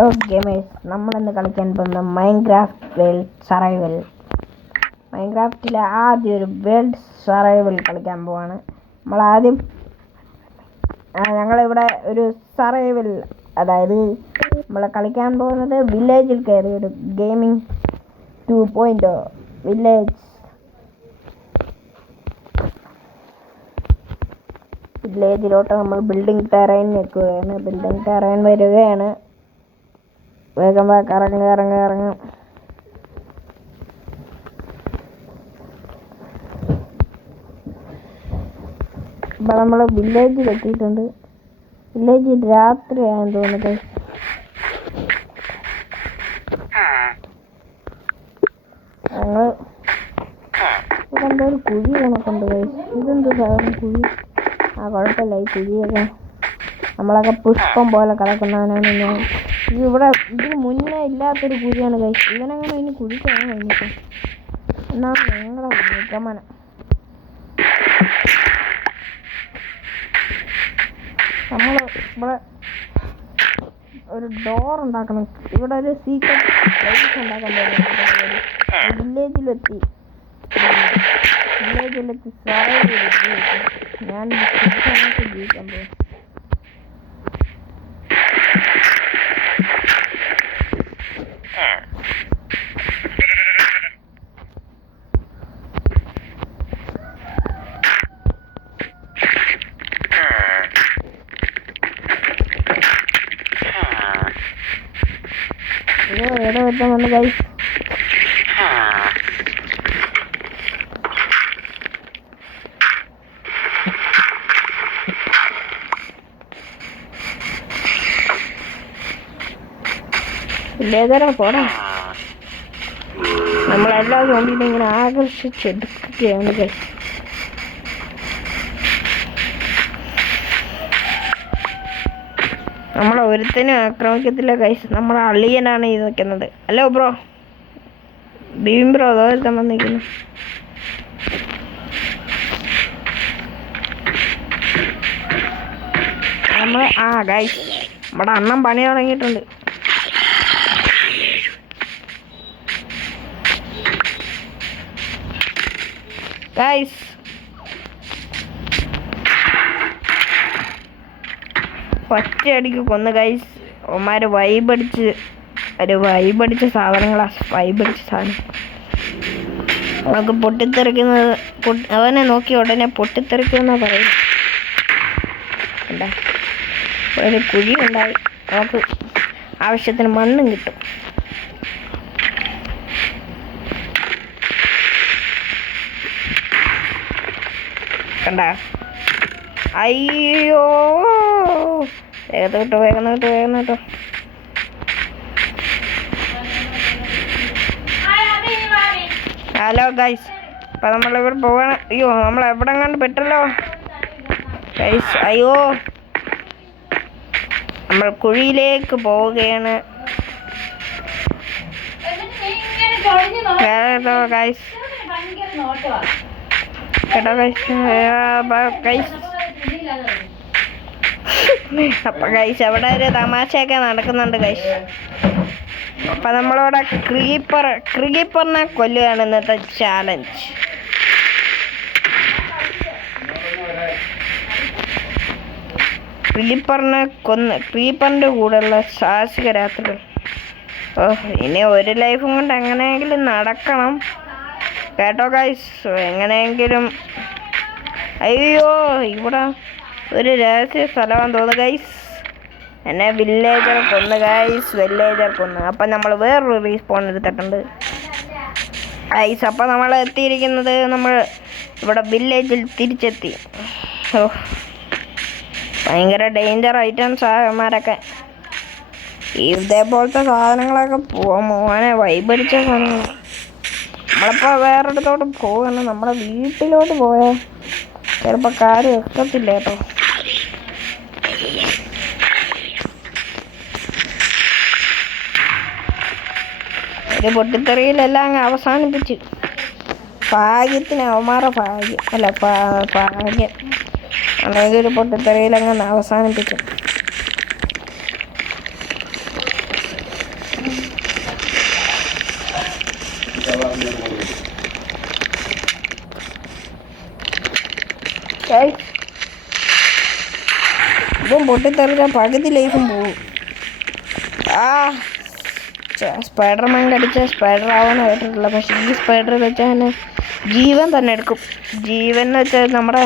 Gamers, നമ്മളിന്ന് കളിക്കാൻ പോകുന്ന മൈൻക്രാഫ്റ്റ് വേൾഡ് സർവൈവൽ. മൈൻക്രാഫ്റ്റിലെ ആദ്യം ഒരു വേൾഡ് സർവൈവൽ കളിക്കാൻ പോവാണ്. ഞങ്ങളിവിടെ ഒരു സർവൈവൽ, അതായത് നമ്മൾ കളിക്കാൻ പോകുന്നത് വില്ലേജിൽ കയറി ഒരു ഗെയിമിംഗ് 2.0 വില്ലേജിലോട്ട് നമ്മൾ ബിൽഡിംഗ് ടെറൈൻ നിൽക്കുകയാണ്. ബിൽഡിംഗ് ടെറൈൻ വരികയാണ്. വേഗം ഇറങ്ങും. ഇപ്പം നമ്മൾ വില്ലേജിൽ എത്തിയിട്ടുണ്ട്. വില്ലേജിൽ രാത്രിയാണെന്ന് തോന്നുന്നത്. ഞങ്ങൾ ഇവിടെ എന്തോ ഒരു കുഴി കണക്കുണ്ട്. ഇതെന്തോ സാധാരണ കുഴി? കുഴപ്പമില്ല. ഈ കുഴിയൊക്കെ നമ്മളൊക്കെ പുഷ്പം പോലെ കിടക്കുന്നവനാണ് ഞാൻ. ഇവിടെ ഇതിന് മുന്നേ ഇല്ലാത്തൊരു കുഴിയാണ് കഴിച്ചത്. ഇവനങ്ങനെ ഇനി കുഴിക്കാണ് കഴിഞ്ഞിട്ട് എന്നാണ് ഞങ്ങളുടെ നിഗമനം. നമ്മൾ ഇവിടെ ഒരു ഡോർ ഉണ്ടാക്കണം. ഇവിടെ ഒരു സീക്രട്ട് പ്ലേസ് ഉണ്ടാക്കാൻ പറ്റും. വില്ലേജിലെത്തി ഞാൻ ജീവിക്കാൻ പോകും. എവിടെ വെച്ചാൽ വന്ന് കൈ ഇല്ലേതരം പോടാ. നമ്മളെല്ലാ സോമ്പിനെ ഇങ്ങനെ ആകർഷിച്ചെടുക്കുകയാണ് കൈ. നമ്മളെ ഒരുത്തനും ആക്രമിക്കത്തില്ല കൈസ്. നമ്മളെ അളിയനാണ് ഈ നിൽക്കുന്നത്. ഹലോ ബ്രോ, ബീം ബ്രോ, ഒരുത്തൻ വന്നിരിക്കുന്നു. നമ്മൾ ഗൈസ്, നമ്മുടെ അണ്ണൻ പണി തുടങ്ങിയിട്ടുണ്ട്. ഗൈസ്, ഒറ്റയടിക്ക് കൊന്ന് ഗൈസ്. ഒമാര് വൈബടിച്ച സാധനങ്ങളാ. നമുക്ക് പൊട്ടിത്തെറിക്കുന്നത്, അവനെ നോക്കി ഉടനെ പൊട്ടിത്തെറിക്കുമെന്നാ പറയും. എന്താ, ഒരു കുഴി ഉണ്ടായി. നമുക്ക് ആവശ്യത്തിന് മണ്ണും കിട്ടും. കണ്ട, അയ്യോ, വേഗം കിട്ടോ. ഹലോ ഗൈസ്, അപ്പം നമ്മളിവിടെ പോവാണ്. അയ്യോ, നമ്മൾ എവിടെ കണ്ട് പെട്ടല്ലോ ഗൈസ്. അയ്യോ, നമ്മൾ കുഴിയിലേക്ക് പോവുകയാണ് കേട്ടോ ഗൈസ്. അപ്പൊ ഗൈസ്, അവിടെ ഒരു തമാശയൊക്കെ നടക്കുന്നുണ്ട് ഗൈസ്. അപ്പൊ നമ്മളവിടെ ക്രീപ്പറിനെ കൊല്ലുകയാണ് ഇന്നത്തെ ചാലഞ്ച്. ക്രീപ്പറിന്റെ കൂടെയുള്ള സാഹസിക രാത്രികൾ. ഇനി ഒരു ലൈഫും കൊണ്ട് എങ്ങനെയെങ്കിലും നടക്കണം കേട്ടോ ഗൈസ്, എങ്ങനെയെങ്കിലും. അയ്യോ, ഇവിടെ ഒരു രഹസ്യ സ്ഥലമാണെന്ന് തോന്നുന്നു ഗൈസ്. എന്നെ വില്ലേജർ കൊന്ന് ഗൈസ്. അപ്പം നമ്മൾ വേറൊരു റീസ്പോൺ എടുത്തിട്ടുണ്ട് ഗൈസ്. അപ്പം നമ്മൾ എത്തിയിരിക്കുന്നത്, നമ്മൾ ഇവിടെ വില്ലേജിൽ തിരിച്ചെത്തി. ഭയങ്കര ഡേഞ്ചർ ഐറ്റംസ് അവന്മാരൊക്കെ. ഇതേപോലത്തെ സാധനങ്ങളൊക്കെ മോനെ വൈബടിച്ച സാധനങ്ങൾ. നമ്മളിപ്പോൾ വേറൊരിടത്തോട്ട് പോവുകയാണ്. നമ്മുടെ വീട്ടിലോട്ട് പോയാൽ ചിലപ്പോൾ കാര്യം എത്തത്തില്ല കേട്ടോ. ഒരു പൊട്ടിത്തെറിയിലെല്ലാം അങ്ങ് അവസാനിപ്പിച്ചു. ഭാഗ്യത്തിന് അവന്മാരുടെ ഭാഗ്യം അല്ലെങ്കിൽ ഒരു പൊട്ടിത്തെറിയിലങ്ങ് അവസാനിപ്പിച്ചു. ഇപ്പം പൊട്ടിത്തെറിച്ചാൽ പകുതി ലൈഫും പോവും. സ്പൈഡർമാൻ കടിച്ച സ്പൈഡർ ആവാന്ന് കേട്ടിട്ടില്ല. പക്ഷെ ഈ സ്പൈഡർ വെച്ചാൽ ജീവൻ തന്നെ എടുക്കും. ജീവൻ എന്ന് വെച്ചാൽ നമ്മുടെ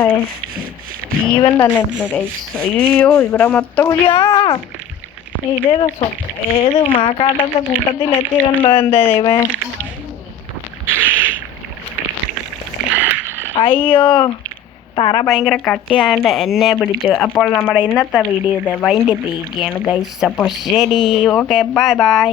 ജീവൻ തന്നെ എടുക്കും ഗൈസ്. അയ്യോ ഇവിടെ മൊത്തം കുഴിയാ. ഏത് മാക്കാട്ടത്തെ കൂട്ടത്തിലെത്തി കണ്ടോ എന്താ ദൈവമേ. അയ്യോ തറ ഭയങ്കര കട്ടിയായതുകൊണ്ട് എന്നെ പിടിച്ചു. അപ്പോൾ നമ്മുടെ ഇന്നത്തെ വീഡിയോ ഇത് വൈൻഡപ്പ് ചെയ്യുകയാണ് ഗൈസ്. അപ്പോൾ ശരി, ഓക്കെ, ബൈ ബൈ.